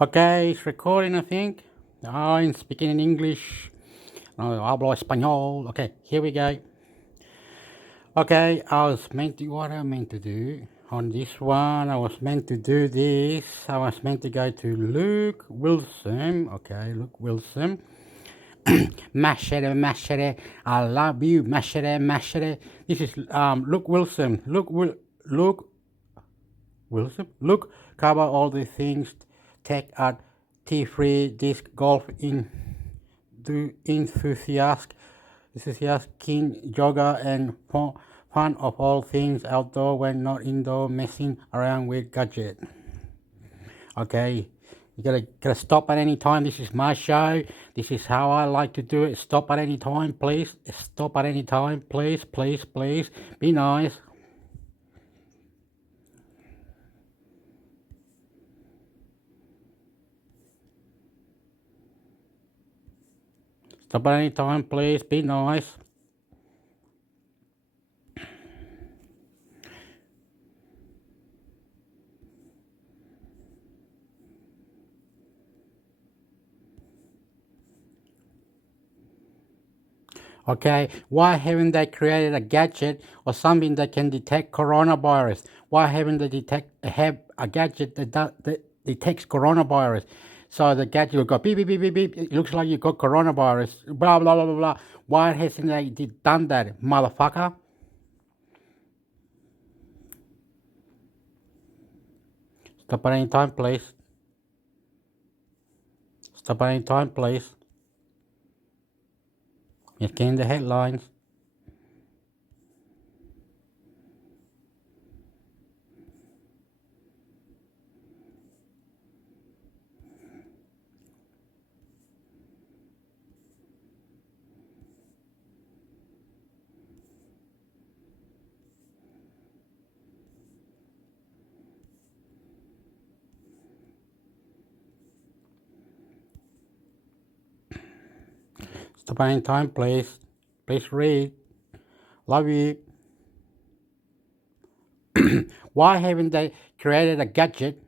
Okay, it's recording, I think. I'm speaking in English. Hablo español. Okay, here we go. Okay, what I meant to do on this one, I was meant to do this. I was meant to go to Luke Wilson. Okay, Luke Wilson. Mashere, I love you, Mashere. This is Luke Wilson. Luke Wilson. Look, cover all the things tech at T3 disc golf in the enthusiast keen jogger and fan of all things outdoor when not indoor messing around with gadget. Okay, you gotta stop at any time. This is my show. This is how I like to do it. Stop at any time, please. Stop at any time, please, please, please. Be nice. Stop at any time, please. Be nice. Okay, why haven't they created a gadget or something that can detect coronavirus? Why haven't they have a gadget that detects coronavirus? So the gadget will go beep beep beep beep beep. It looks like you got coronavirus. Blah blah blah blah blah. Why hasn't they done that, motherfucker? Stop at any time, please. Stop at any time, please. You're getting the headlines. Stop at any time, please. Please read. Love you. Why haven't they created a gadget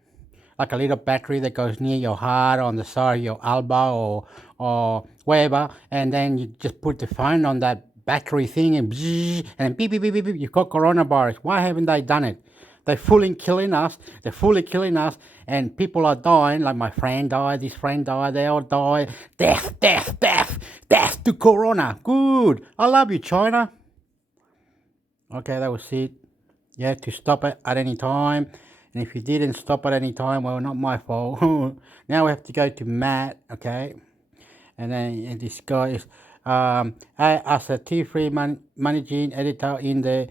like a little battery that goes near your heart, on the side of your elbow, or wherever, and then you just put the phone on that battery thing and bzzz, and beep, beep, beep, beep, beep, you've got coronavirus. Why haven't they done it? They're fully killing us. They're fully killing us, and people are dying. Like my friend died, this friend died, they all die. Death, death, death, death to corona. Good. I love you, China. Okay, that was it. You had to stop it at any time. And if you didn't stop at any time, well, not my fault. Now we have to go to Matt, okay? And then this guy is, as a T3 managing editor in the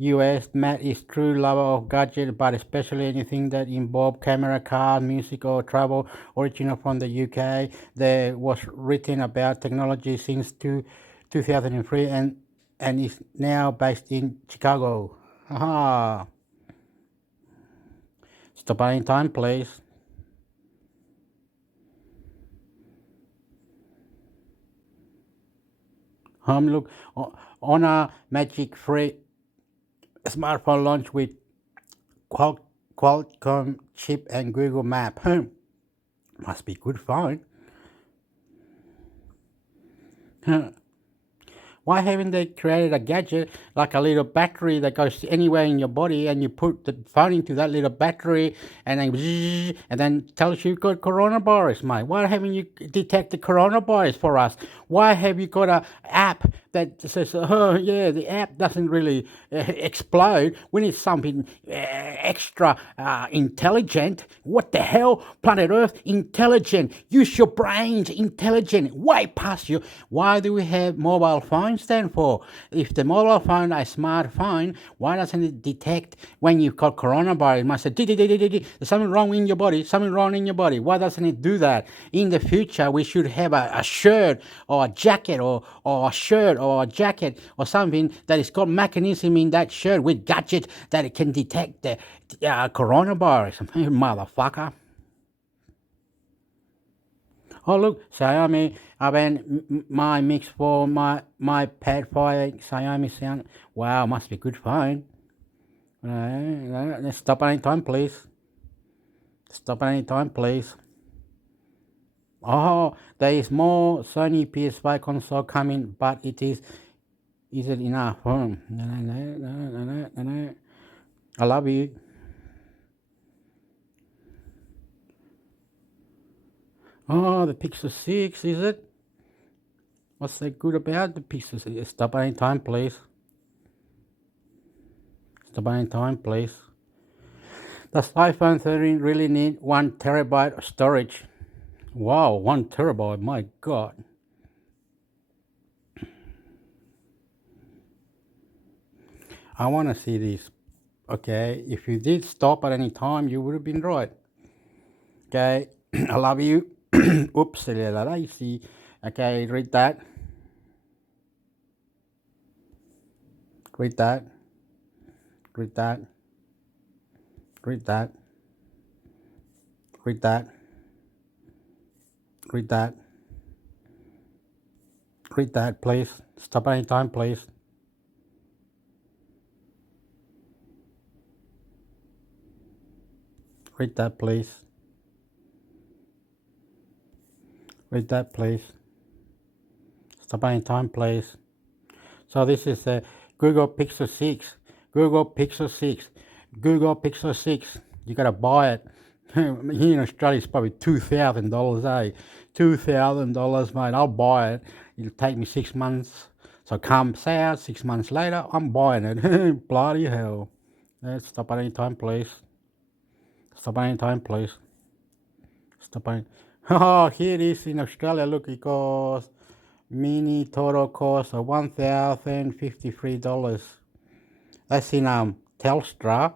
US, Matt is true lover of gadgets, but especially anything that involve camera, car, music, or travel. Original from the UK, there was written about technology since 2003 and is now based in Chicago. Haha. Stop any time, please. Look, on a Magic Free smartphone launch with Qualcomm chip and Google Map. Must be good phone. Why haven't they created a gadget like a little battery that goes anywhere in your body, and you put the phone into that little battery and then tells you you've got coronavirus, mate? Why haven't you detected coronavirus for us? Why have you got a app that says, oh yeah, the app doesn't really explode. We need something extra intelligent. What the hell? Planet Earth, intelligent. Use your brains, intelligent. Way past you. Why do we have mobile phones then for? If the mobile phone is a smartphone, why doesn't it detect when you've got coronavirus? It must say, there's something wrong in your body, something wrong in your body. Why doesn't it do that? In the future, we should have a shirt or a jacket or a shirt or a jacket or something that is got mechanism in that shirt with gadget that it can detect the coronavirus. Motherfucker. Oh look, Xiaomi. I mean, my mix for my Pad 5 Xiaomi sound. Wow, must be good phone. Let's stop at any time, please. Stop at any time, please. Oh, there is more Sony PS5 console coming, but is it enough? No, no. I love you. Oh, the Pixel 6, is it? What's that good about the Pixel 6? Stop any time, please. Stop any time, please. Does iPhone 13 really need 1 terabyte of storage? Wow, 1 terabyte, my God. I want to see this. Okay, if you did stop at any time, you would have been right. Okay, I love you. Oops, see. Okay, read that. Read that. Read that. Read that. Read that. Read that. Read that, please. Stop any time, please. Read that, please. Read that, please. Stop any time, please. So this is a Google Pixel 6. Google Pixel 6. Google Pixel 6. You gotta buy it. Here in Australia, it's probably $2,000, eh? $2,000, mate. I'll buy it. It'll take me 6 months. So come say out 6 months later, I'm buying it. Bloody hell. Stop at any time, please. Stop at any time, please. Stop at. Oh, here it is in Australia. Look, it costs mini total cost of $1,053. That's in Telstra,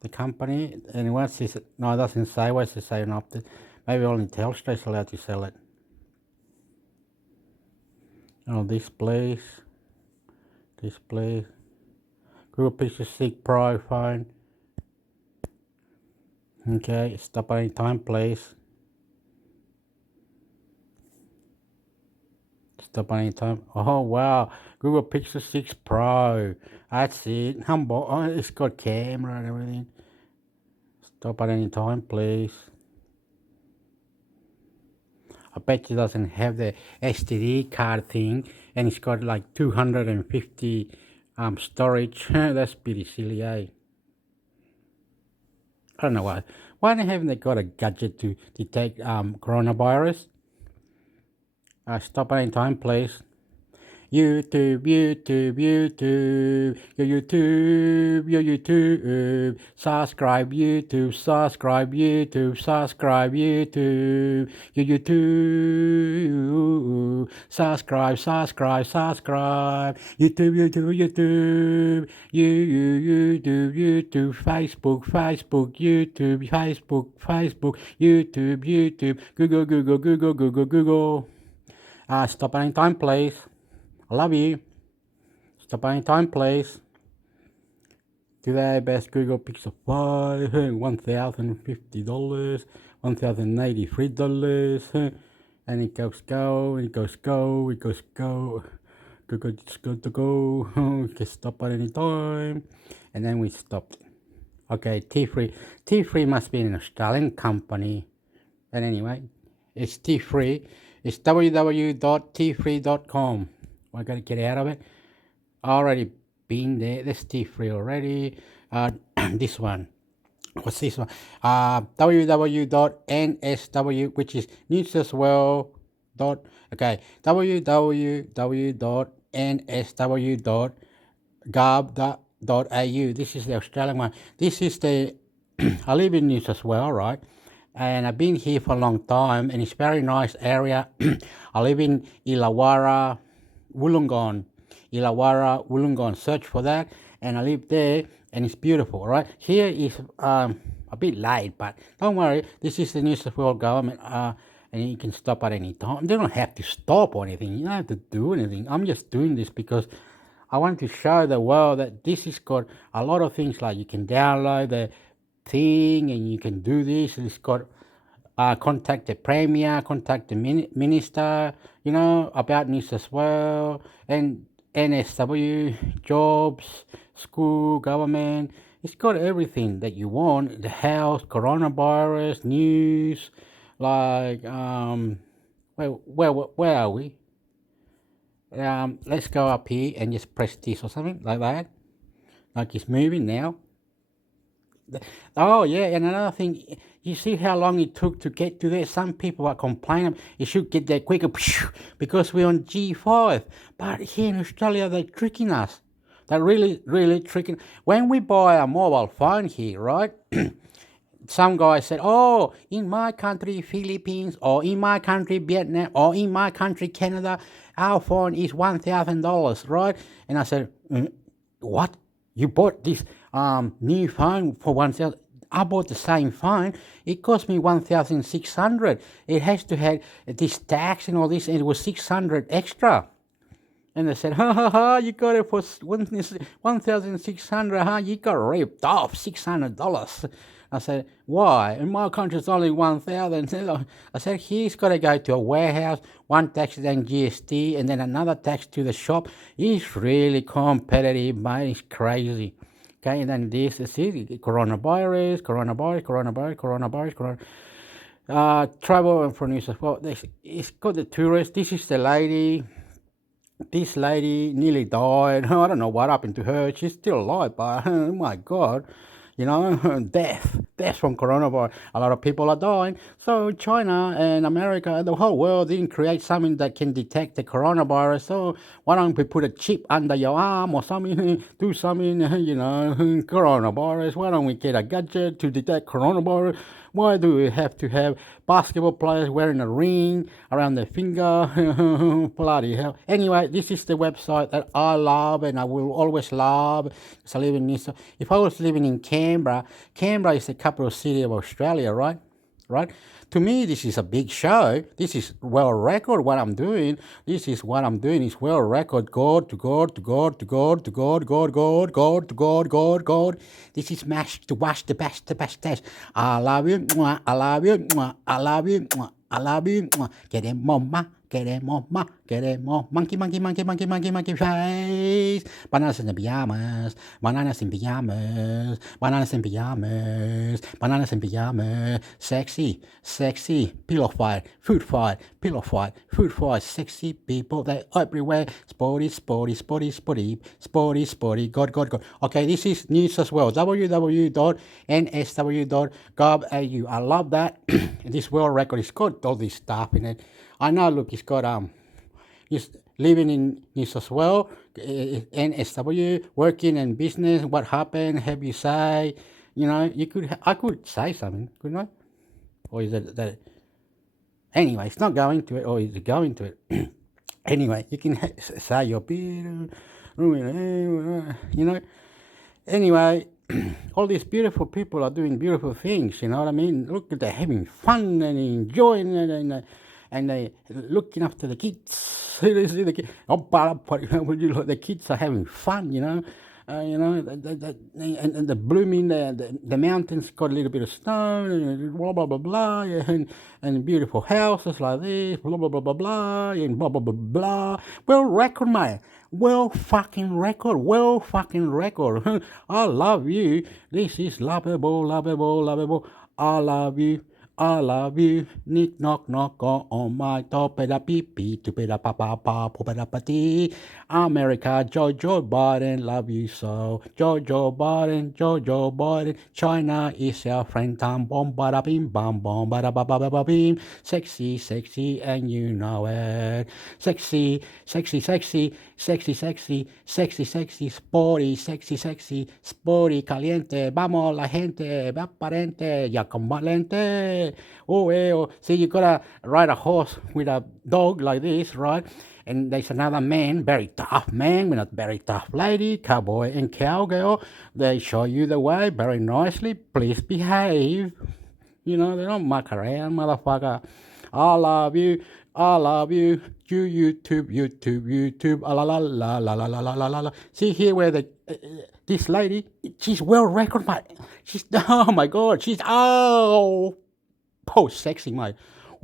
the company. And what's this? No, it doesn't say. What's it saying up there? Maybe only Telstra is allowed to sell it. Oh, display. Google Pixel 6 Pro phone. Okay, stop any time, please. Stop any time. Oh wow, Google Pixel 6 Pro. That's it. Humble. Oh, it's got camera and everything. Stop at any time, please. I bet it doesn't have the STD card thing, and it's got like 250 storage. That's pretty silly, eh? I don't know why. Why haven't they got a gadget to detect coronavirus? Stop at any time, please. YouTube, your YouTube, subscribe YouTube, subscribe YouTube, subscribe YouTube, your YouTube, subscribe, YouTube, YouTube, Facebook, YouTube, Google. Stop any time, please. I love you. Stop any time, please. Today, best Google Pixel 5, $1,050, $1,083, and it goes go. Go. Okay, stop at any time, and then we stopped. Okay, T3. T3 must be an Australian company. But anyway, it's T3. It's www.t3.com. I got to get out of it. Already been there. There's T3 already. This one. What's this one? www.nsw, which is New South Wales. www.nsw.gov.au. This is the Australian one. This is the. I live in New South Wales, right? And I've been here for a long time, and it's a very nice area. I live in Illawarra, Wollongong. Search for that, and I live there, and it's beautiful, right? Here is a bit late, but don't worry. This is the New South Wales government, and you can stop at any time. They don't have to stop or anything. You don't have to do anything. I'm just doing this because I want to show the world that this has got a lot of things, like you can download the thing and you can do this. It's got contact the premier, contact the minister, about New South Wales, and NSW, jobs, school, government. It's got everything that you want. The house, coronavirus, news, like where are we? Let's go up here and just press this or something like that. Like it's moving now. Oh yeah, and another thing, you see how long it took to get to there. Some people are complaining you should get there quicker because we're on G5. But here in Australia, they're tricking us. They're really, really tricking. When we buy a mobile phone here, right? Some guy said, "Oh, in my country, Philippines, or in my country, Vietnam, or in my country, Canada, our phone is $1,000, right?" And I said, "What? You bought this new phone for 1,000? I bought the same phone. It cost me 1,600. It has to have this tax and all this, and it was 600 extra." And they said, "Ha ha ha! You got it for 1,600. Huh? You got ripped off, $600." I said, "Why? In my country, it's only 1,000." I said, "He's got to go to a warehouse, one tax, then GST, and then another tax to the shop. He's really competitive, mate. It's crazy." Okay, and then this is it. Coronavirus. Travel for New South Wales. It's got the tourists. This is the lady. This lady nearly died. I don't know what happened to her. She's still alive, but oh my God, death from coronavirus. A lot of people are dying. So China and America, the whole world didn't create something that can detect the coronavirus. So why don't we put a chip under your arm or something, do something, coronavirus? Why don't we get a gadget to detect coronavirus? Why do we have to have basketball players wearing a ring around their finger? Bloody hell. Anyway, this is the website that I love and I will always love. So I live in this. If I was living in Canberra is the capital city of Australia, right? Right? To me, this is a big show. This is world record what I'm doing. This is what I'm doing. It's world record. God to God to God to God to God, God, God, God to God, God, God. This is mash to wash the best, test. I love you. I love you. I love you. I love you. Get him, mama. Get him, mama. Get him, mama. Monkey face. Bananas in the pajamas. Bananas in pajamas. Bananas in pajamas. Bananas in pajamas. Sexy. Pillow fight. Food fight. Pillow fight. Food fight. Sexy people. They everywhere. Sporty. God. Okay, this is news as well. www.nsw.gov.au. I love that. This world record. It's got all this stuff in it. I know, look, it's got he's living in New South Wales, NSW, working in business. What happened? Have you say? I could say something, couldn't I? Or is it that? Anyway, it's not going to it, or is it going to it? Anyway, you can say your beer, Anyway, all these beautiful people are doing beautiful things. You know what I mean? Look, they're having fun and enjoying it, and they looking after the kids. The kids are having fun, and the blooming, the mountains got a little bit of snow, and blah, blah, blah, blah, and beautiful houses like this, blah, blah, blah, blah, blah, and blah, blah, blah, blah. World record, mate. World fucking record. I love you. This is lovable. I love you. Nick knock on my top peda pee to peda papa peda pati. America, Joe Biden, love you so. Joe Biden, China is your friend. Tam bom bada bim bada ba bim. Sexy, and you know it. Sexy, sporty, caliente. Vamos la gente, va parente, ya combalente. See, you gotta ride a horse with a dog like this, right? And there's another man, very tough man with a very tough lady, cowboy and cowgirl. They show you the way very nicely. Please behave. They don't muck around, motherfucker. I love you. YouTube. La la la la la la la la la. See here where this lady, she's world record, mate. Oh my God, sexy, mate.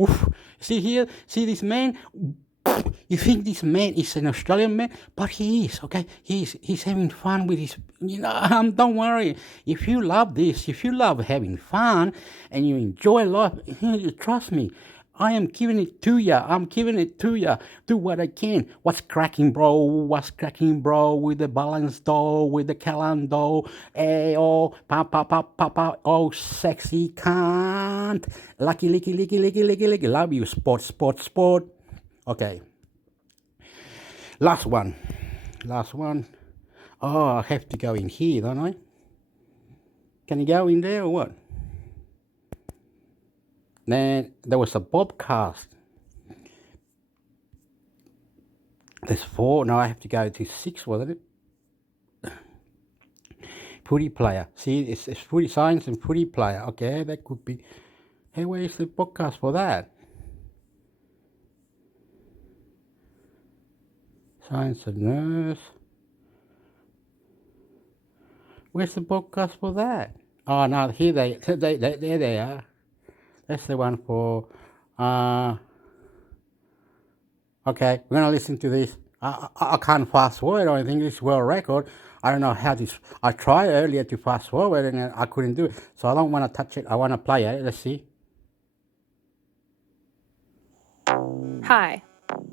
Oof. See here, see this man. You think this man is an Australian man, but he is, okay? He's having fun with his, don't worry. If you love this, if you love having fun and you enjoy life, trust me, I am giving it to ya. I'm giving it to ya. Do what I can. What's cracking, bro? What's cracking, bro? With the balance dough, with the calendar, oh, oh, sexy cunt. Lucky, licky, licky, licky, licky, licky. Love you, sport, sport, sport. Okay. Last one. Oh, I have to go in here, don't I? Can you go in there or what? Then there was a podcast. There's 4. No, I have to go to 6, wasn't it? Footy player. See, it's footy science and footy player. Okay, that could be. Hey, where is the podcast for that? Science and nurse. Where's the podcast for that? Oh no, here there they are. That's the one for. Okay, we're gonna listen to this. I can't fast forward or anything. This world record. I don't know how this. I tried earlier to fast forward and I couldn't do it. So I don't want to touch it. I want to play it. Let's see. Hi,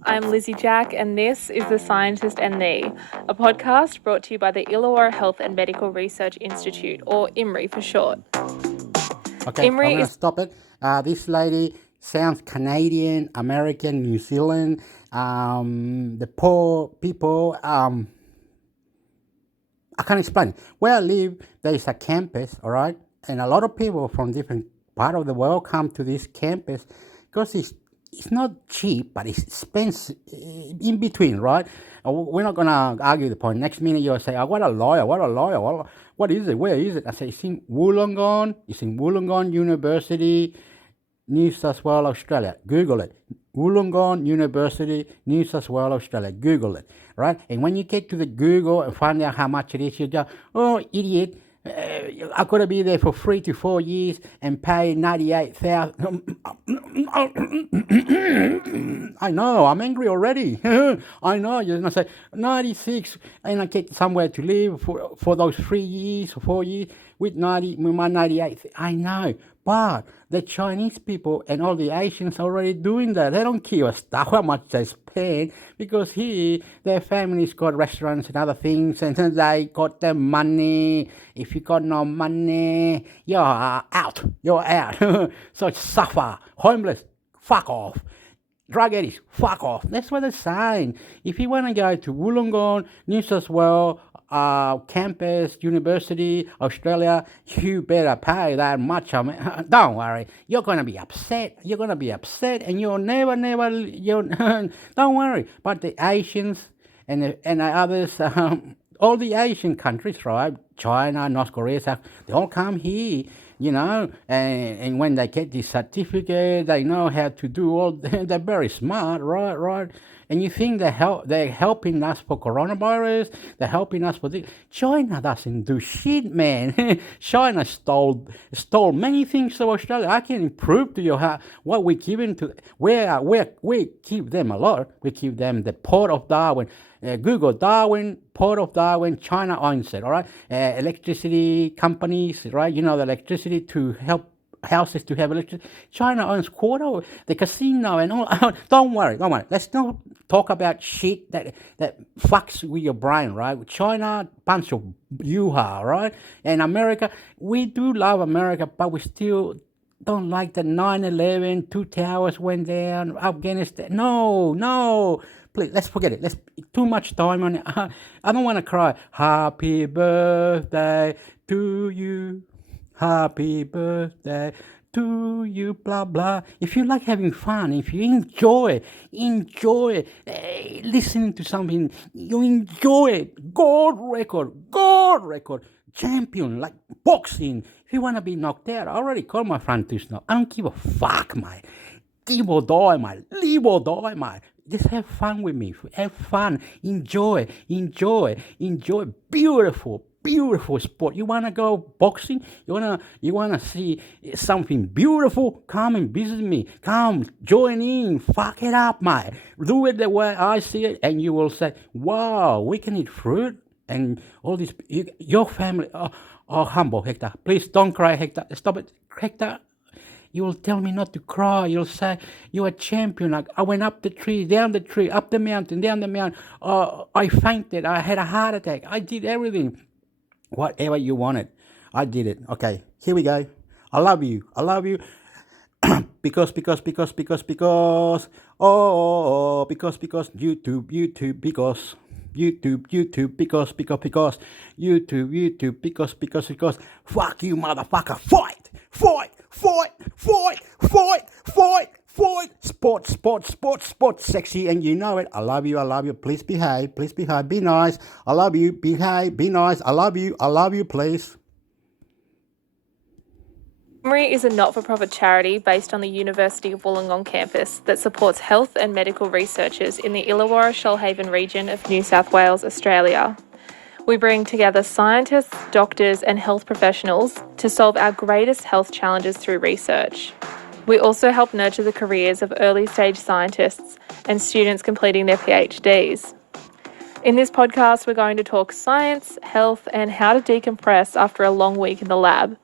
I'm Lizzie Jack, and this is The Scientist and Thee, a podcast brought to you by the Illawarra Health and Medical Research Institute, or IMRI for short. Okay, I'm going to stop it. This lady sounds Canadian, American, New Zealand. The poor people, I can't explain. Where I live, there is a campus, all right? And a lot of people from different part of the world come to this campus because it's not cheap, but it's expensive, in between, right? We're not going to argue the point. Next minute you'll say, oh, what a lawyer. What is it? Where is it? I say, it's in Wollongong. It's in Wollongong University, New South Wales, Australia. Google it. Wollongong University, New South Wales, Australia. Google it, right? And when you get to the Google and find out how much it is, you go, oh, idiot. I've got to be there for 3 to 4 years and pay 98,000. I know, I'm angry already. I know, you're going to say 96 and I get somewhere to live for those 3 years or 4 years with my 98. I know, but the Chinese people and all the Asians are already doing that. They don't care how much they spend because here their families got restaurants and other things and they got the money. If you got no money, you're out. So suffer, homeless, fuck off. Drug addicts, fuck off. That's what they're saying. If you want to go to Wollongong, New South Wales, campus, university, Australia, you better pay that much. Don't worry. You're going to be upset. And you'll never, don't worry. But the Asians and the others, all the Asian countries, right? China, North Korea, they all come here, and when they get this certificate, they know how to do all, they're very smart, right? And you think they're helping us for coronavirus, they're helping us for this. China doesn't do shit, man. China stole many things from Australia. I can prove to you what we're giving to, we give them a lot. We give them the Port of Darwin, Google Darwin, Port of Darwin, China owns it, all right? Electricity companies, right? The electricity to help houses to have electricity. China owns quarter of the casino and all. Don't worry. Let's not talk about shit that fucks with your brain, right? China, bunch of yuha, right? And America, we do love America, but we still don't like the 9/11, 2 towers went down, Afghanistan. No. Please, let's forget it. Too much time on it. I don't want to cry. Happy birthday to you. Happy birthday to you, blah, blah. If you like having fun, if you enjoy listening to something, you enjoy it. Gold record. Champion, like boxing. If you want to be knocked out, I already called my friend to snow. I don't give a fuck, mate. Live or die, mate. Just have fun with me. Have fun. Enjoy. Beautiful beautiful sport. You wanna go boxing? You wanna see something beautiful? Come and visit me. Come, join in. Fuck it up, mate. Do it the way I see it, and you will say, "Wow, we can eat fruit and all this." Your family. Oh, humble, Hector. Please don't cry, Hector. Stop it, Hector. You will tell me not to cry. You'll say, "You're a champion. I went up the tree, down the tree, up the mountain, down the mountain. I fainted. I had a heart attack. I did everything." Whatever you wanted, I did it. Okay, here we go. I love you. I love you. because because YouTube because YouTube because fuck you, motherfucker. Fight. Sport, sexy, and you know it. I love you. Please behave, be nice. I love you. Behave, be nice. I love you, please. IMRI is a not-for-profit charity based on the University of Wollongong campus that supports health and medical researchers in the Illawarra-Shoalhaven region of New South Wales, Australia. We bring together scientists, doctors and health professionals to solve our greatest health challenges through research. We also help nurture the careers of early-stage scientists and students completing their PhDs. In this podcast, we're going to talk science, health and how to decompress after a long week in the lab.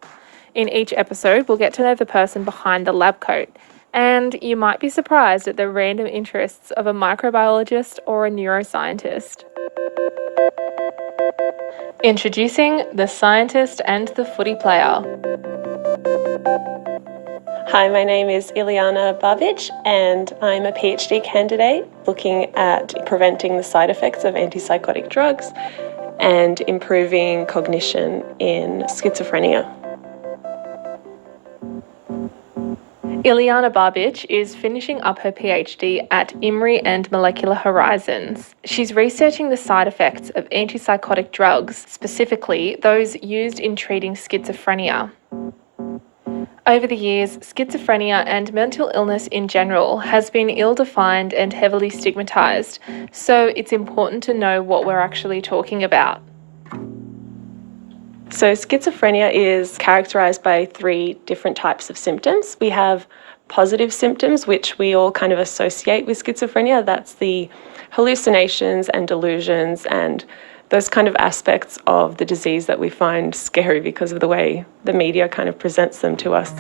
In each episode, we'll get to know the person behind the lab coat, and you might be surprised at the random interests of a microbiologist or a neuroscientist. Introducing the scientist and the footy player. Hi, my name is Ileana Babic and I'm a PhD candidate looking at preventing the side effects of antipsychotic drugs and improving cognition in schizophrenia. Ileana Babic is finishing up her PhD at IMRI and Molecular Horizons. She's researching the side effects of antipsychotic drugs, specifically those used in treating schizophrenia. Over the years, schizophrenia and mental illness in general has been ill-defined and heavily stigmatised, so it's important to know what we're actually talking about. So schizophrenia is characterised by 3 different types of symptoms. We have positive symptoms, which we all kind of associate with schizophrenia. That's the hallucinations and delusions and those kind of aspects of the disease that we find scary because of the way the media kind of presents them to us.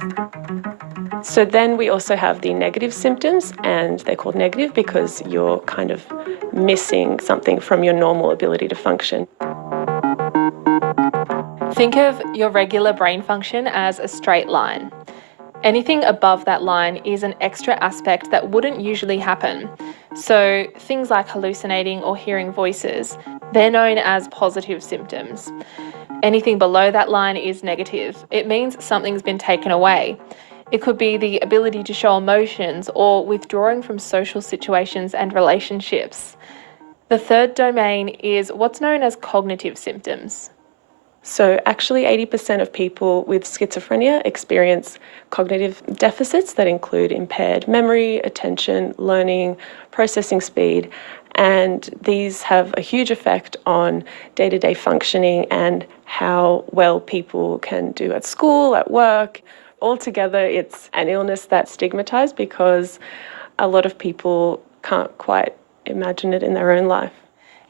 So then we also have the negative symptoms, and they're called negative because you're kind of missing something from your normal ability to function. Think of your regular brain function as a straight line. Anything above that line is an extra aspect that wouldn't usually happen. So things like hallucinating or hearing voices, they're known as positive symptoms. Anything below that line is negative. It means something's been taken away. It could be the ability to show emotions or withdrawing from social situations and relationships. The third domain is what's known as cognitive symptoms. So actually 80% of people with schizophrenia experience cognitive deficits that include impaired memory, attention, learning, processing speed, and these have a huge effect on day-to-day functioning and how well people can do at school, at work. Altogether, it's an illness that's stigmatised because a lot of people can't quite imagine it in their own life.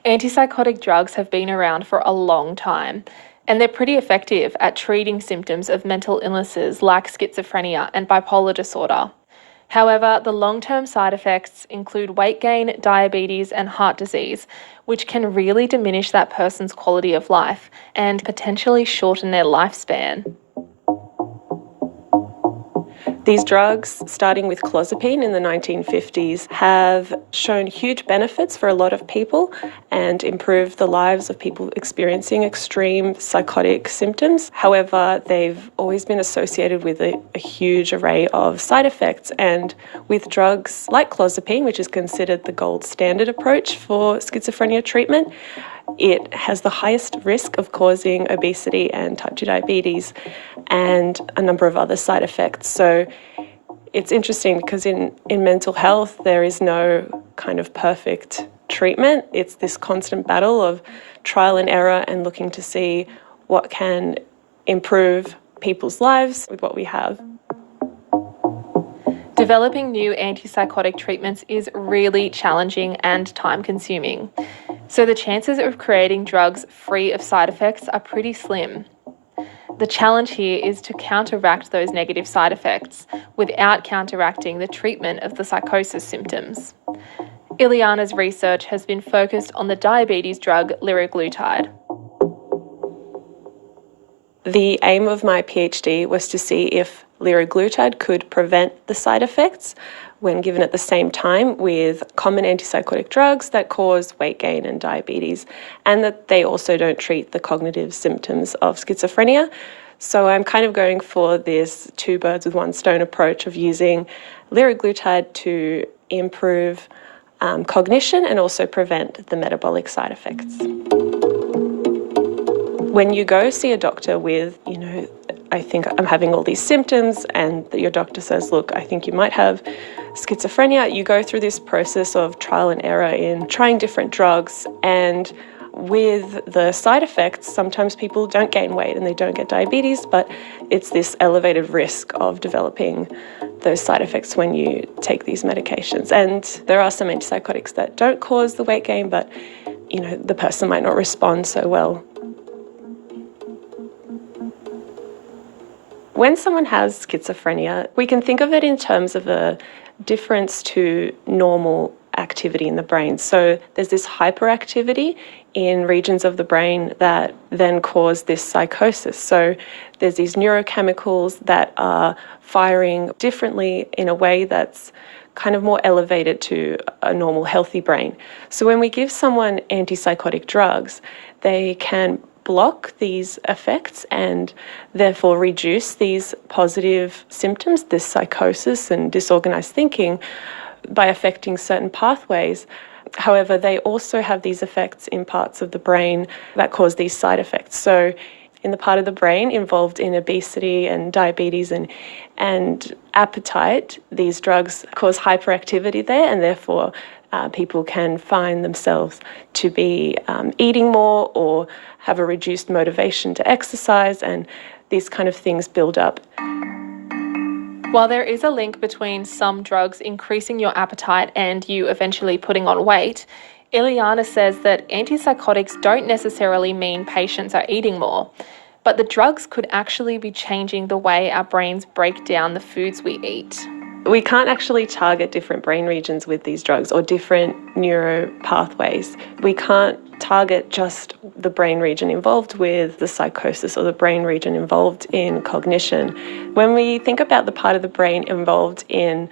Antipsychotic drugs have been around for a long time, and they're pretty effective at treating symptoms of mental illnesses like schizophrenia and bipolar disorder. However, the long-term side effects include weight gain, diabetes, and heart disease, which can really diminish that person's quality of life and potentially shorten their lifespan. These drugs, starting with clozapine in the 1950s, have shown huge benefits for a lot of people and improved the lives of people experiencing extreme psychotic symptoms. However, they've always been associated with a huge array of side effects. And with drugs like clozapine, which is considered the gold standard approach for schizophrenia treatment, it has the highest risk of causing obesity and type 2 diabetes and a number of other side effects. So it's interesting because in mental health, there is no kind of perfect treatment. It's this constant battle of trial and error and looking to see what can improve people's lives with what we have. Developing new antipsychotic treatments is really challenging and time-consuming. So the chances of creating drugs free of side effects are pretty slim. The challenge here is to counteract those negative side effects without counteracting the treatment of the psychosis symptoms. Ileana's research has been focused on the diabetes drug liraglutide. The aim of my PhD was to see if liraglutide could prevent the side effects when given at the same time with common antipsychotic drugs that cause weight gain and diabetes, and that they also don't treat the cognitive symptoms of schizophrenia. So I'm kind of going for this two birds with one stone approach of using liraglutide to improve cognition and also prevent the metabolic side effects. When you go see a doctor with, I think I'm having all these symptoms, and your doctor says, look, I think you might have schizophrenia, you go through this process of trial and error in trying different drugs, and with the side effects, sometimes people don't gain weight and they don't get diabetes, but it's this elevated risk of developing those side effects when you take these medications. And there are some antipsychotics that don't cause the weight gain, but the person might not respond so well. When someone has schizophrenia, we can think of it in terms of a difference to normal activity in the brain. So there's this hyperactivity in regions of the brain that then cause this psychosis. So there's these neurochemicals that are firing differently in a way that's kind of more elevated to a normal healthy brain. So when we give someone antipsychotic drugs, they can block these effects and therefore reduce these positive symptoms, this psychosis and disorganized thinking, by affecting certain pathways. However, they also have these effects in parts of the brain that cause these side effects. So in the part of the brain involved in obesity and diabetes and appetite, these drugs cause hyperactivity there, and therefore people can find themselves to be eating more or have a reduced motivation to exercise, and these kind of things build up. While there is a link between some drugs increasing your appetite and you eventually putting on weight, Ileana says that antipsychotics don't necessarily mean patients are eating more, but the drugs could actually be changing the way our brains break down the foods we eat. We can't actually target different brain regions with these drugs or different neuro pathways. We can't target just the brain region involved with the psychosis or the brain region involved in cognition. When we think about the part of the brain involved in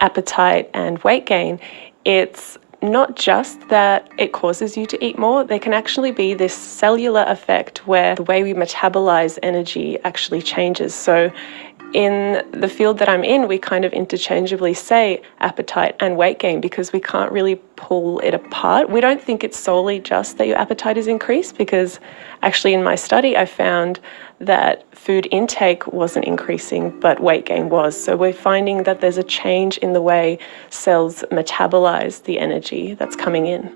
appetite and weight gain, it's not just that it causes you to eat more, there can actually be this cellular effect where the way we metabolize energy actually changes. So in the field that I'm in, we kind of interchangeably say appetite and weight gain because we can't really pull it apart. We don't think it's solely just that your appetite is increased, because actually in my study I found that food intake wasn't increasing, but weight gain was. So we're finding that there's a change in the way cells metabolize the energy that's coming in.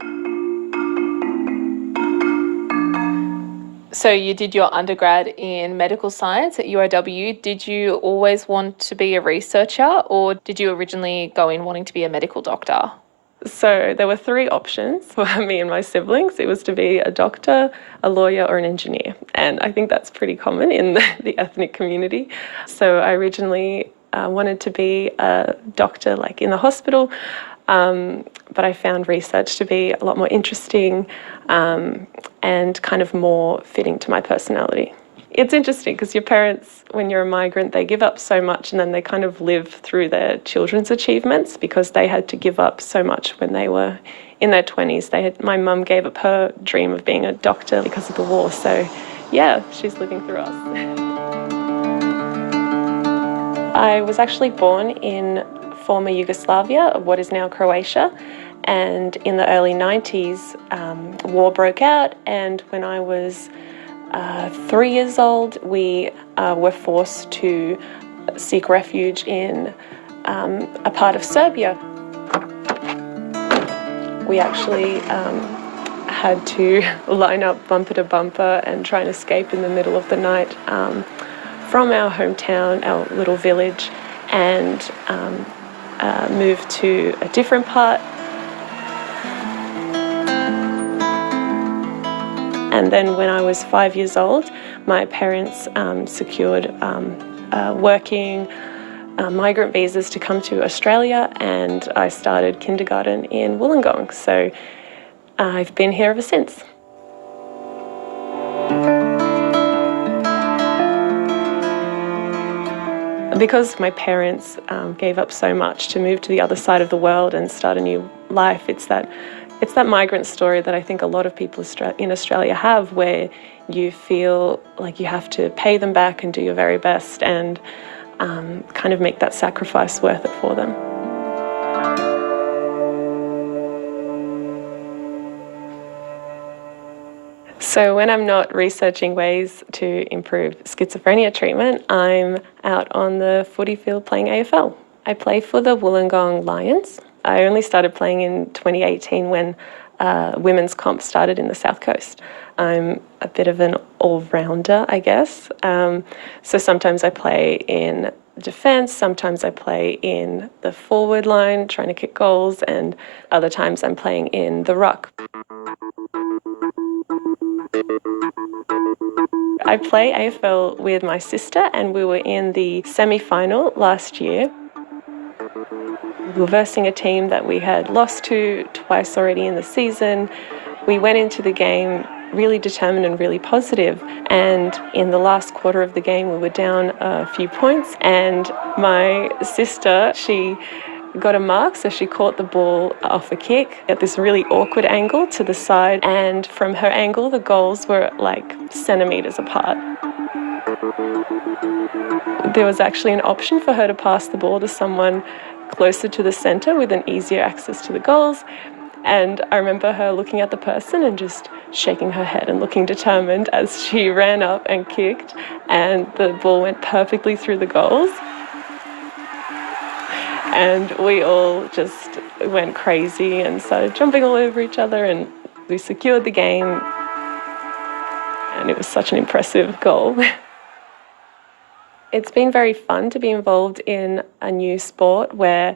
So you did your undergrad in medical science at UOW. Did you always want to be a researcher, or did you originally go in wanting to be a medical doctor? So there were three options for me and my siblings. It was to be a doctor, a lawyer, or an engineer. And I think that's pretty common in the ethnic community. So I originally wanted to be a doctor, like in the hospital, but I found research to be a lot more interesting and kind of more fitting to my personality. It's interesting because your parents, when you're a migrant, they give up so much and then they kind of live through their children's achievements because they had to give up so much when they were in their 20s. My mum gave up her dream of being a doctor because of the war. So yeah, she's living through us. I was actually born in former Yugoslavia, what is now Croatia, and in the early 90s, war broke out, and when I was 3 years old, we were forced to seek refuge in a part of Serbia. We actually had to line up bumper to bumper and try and escape in the middle of the night from our hometown, our little village, and move to a different part. And then when I was 5 years old, my parents secured working migrant visas to come to Australia, and I started kindergarten in Wollongong. So I've been here ever since. Because my parents gave up so much to move to the other side of the world and start a new life, it's that migrant story that I think a lot of people in Australia have, where you feel like you have to pay them back and do your very best and kind of make that sacrifice worth it for them. So when I'm not researching ways to improve schizophrenia treatment, I'm out on the footy field playing AFL. I play for the Wollongong Lions. I only started playing in 2018 when women's comp started in the South Coast. I'm a bit of an all-rounder, I guess. So sometimes I play in defence, sometimes I play in the forward line trying to kick goals, and other times I'm playing in the ruck. I play AFL with my sister, and we were in the semi-final last year. We were versing a team that we had lost to twice already in the season. We went into the game really determined and really positive, and in the last quarter of the game we were down a few points, and my sister, she got a mark, so she caught the ball off a kick at this really awkward angle to the side, and from her angle the goals were like centimetres apart. There was actually an option for her to pass the ball to someone closer to the centre with an easier access to the goals, and I remember her looking at the person and just shaking her head and looking determined as she ran up and kicked, and the ball went perfectly through the goals. And we all just went crazy and started jumping all over each other, and we secured the game, and it was such an impressive goal. It's been very fun to be involved in a new sport where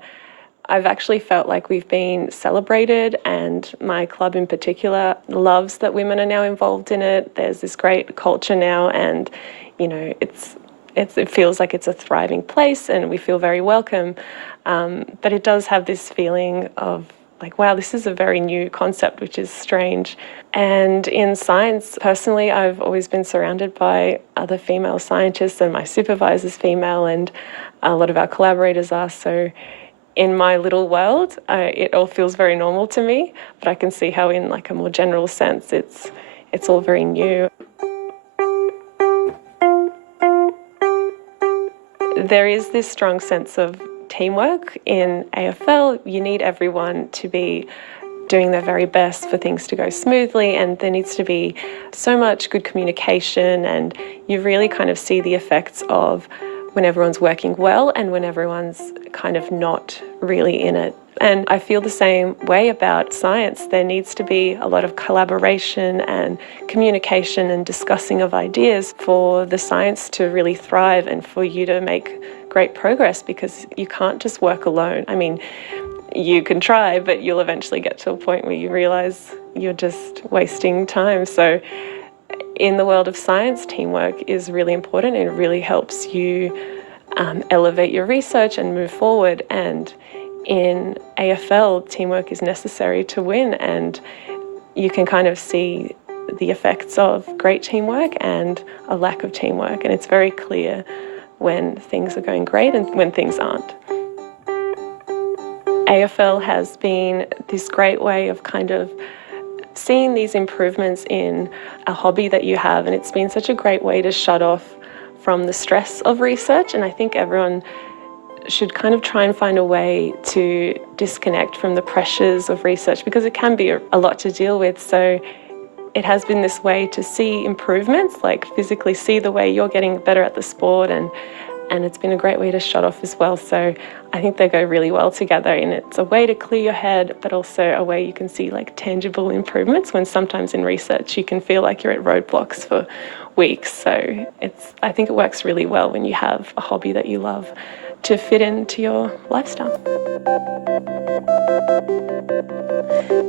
I've actually felt like we've been celebrated, and my club in particular loves that women are now involved in it. There's this great culture now, and you know, it feels like it's a thriving place and we feel very welcome. But it does have this feeling of like, wow, this is a very new concept, which is strange. And in science, personally, I've always been surrounded by other female scientists, and my supervisor's female, and a lot of our collaborators are. So in my little world, it all feels very normal to me, but I can see how in like a more general sense, it's all very new. There is this strong sense of teamwork in AFL. You need everyone to be doing their very best for things to go smoothly, and there needs to be so much good communication, and you really kind of see the effects of when everyone's working well and when everyone's kind of not really in it. And I feel the same way about science. There needs to be a lot of collaboration and communication and discussing of ideas for the science to really thrive and for you to make great progress, because you can't just work alone. I mean, you can try, but you'll eventually get to a point where you realise you're just wasting time. So in the world of science, teamwork is really important, and it really helps you elevate your research and move forward. And in AFL, teamwork is necessary to win, and you can kind of see the effects of great teamwork and a lack of teamwork, and it's very clear when things are going great and when things aren't. AFL has been this great way of kind of seeing these improvements in a hobby that you have, and it's been such a great way to shut off from the stress of research, and I think everyone should kind of try and find a way to disconnect from the pressures of research, because it can be a lot to deal with. So it has been this way to see improvements, like physically see the way you're getting better at the sport, and and it's been a great way to shut off as well. So I think they go really well together, and it's a way to clear your head, but also a way you can see like tangible improvements when sometimes in research you can feel like you're at roadblocks for weeks. So I think it works really well when you have a hobby that you love to fit into your lifestyle.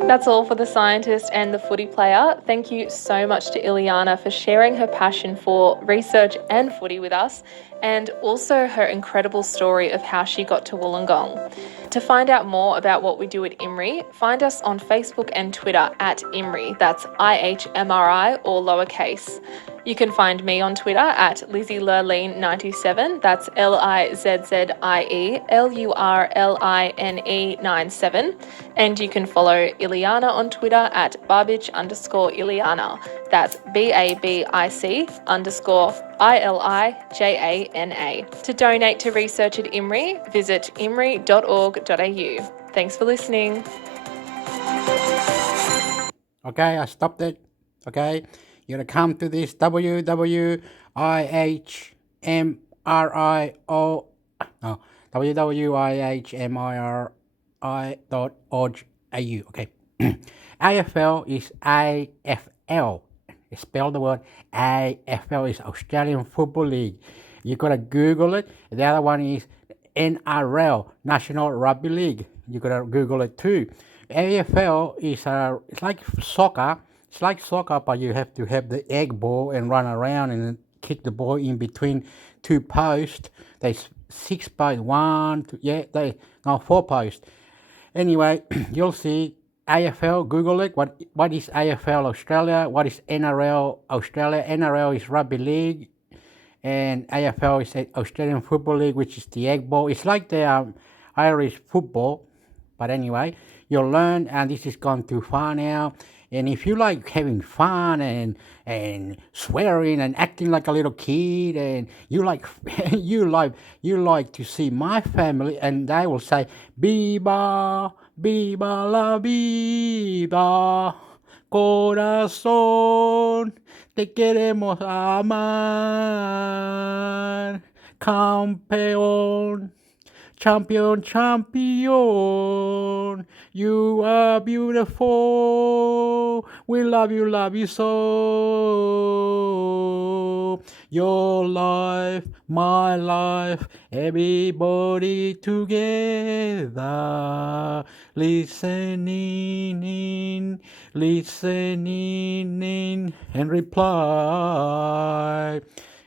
That's all for the scientist and the footy player. Thank you so much to Ileana for sharing her passion for research and footy with us, and also her incredible story of how she got to Wollongong. To find out more about what we do at IMRI, find us on Facebook and Twitter at IMRI, that's IHMRI or lowercase. You can find me on Twitter at LizzieLurline97, that's LizzieLurline97, and you can follow Ileana on Twitter at Babic_Ileana, that's BABIC_ILIJANA. To donate to research at IMRI, visit imri.org.au. Thanks for listening. Okay, I stopped it. Okay, you're gonna come to this www.ihmri.org.au. Okay, AFL is AFL. Spell the word AFL is Australian Football League. You gotta Google it. The other one is NRL, National Rugby League. You gotta Google it too. AFL is it's like soccer. It's like soccer, but you have to have the egg ball and run around and kick the ball in between two posts. There's 6 posts, 4 posts. Anyway, you'll see AFL. Google it. What is AFL Australia? What is NRL Australia? NRL is Rugby League, and AFL is Australian Football League, which is the egg ball. It's like the Irish football, but anyway, you'll learn. And this has gone too far now. And if you like having fun and swearing and acting like a little kid, and you like you like to see my family, and they will say Viva, viva la vida, corazón, te queremos amar, campeón. Champion, champion, you are beautiful, we love you so. Your life, my life, everybody together, listening in, and reply.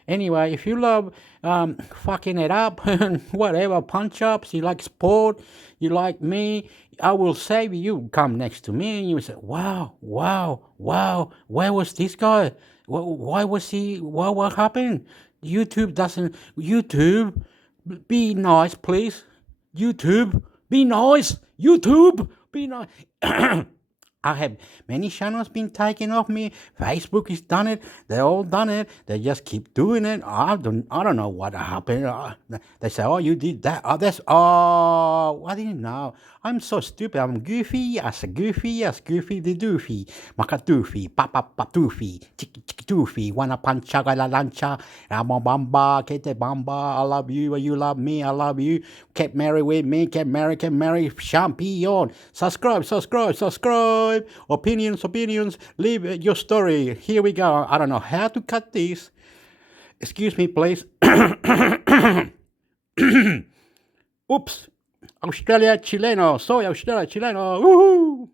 Anyway, if you love fucking it up and whatever, punch ups, you like sport, you like me, I will save you. Come next to me and you say, wow, where was this guy? Why was he? What happened? YouTube, be nice, please. YouTube, be nice. YouTube, be nice. I have many channels been taken off me. Facebook has done it. They all done it. They just keep doing it. I don't know what happened. They say, oh, you did that. Oh, I didn't know. I'm so stupid. I'm goofy as goofy the doofy. Maka doofy, papa doofy, chiki doofy. Wanna pancha la lancha. Rama bamba, kete bamba. I love you, you love me. I love you. Get married with me. Get married. Champion. Subscribe. Opinions. Leave your story. Here we go. I don't know how to cut this. Excuse me, please. Oops. Australia chileno. Soy Australia chileno. Woohoo!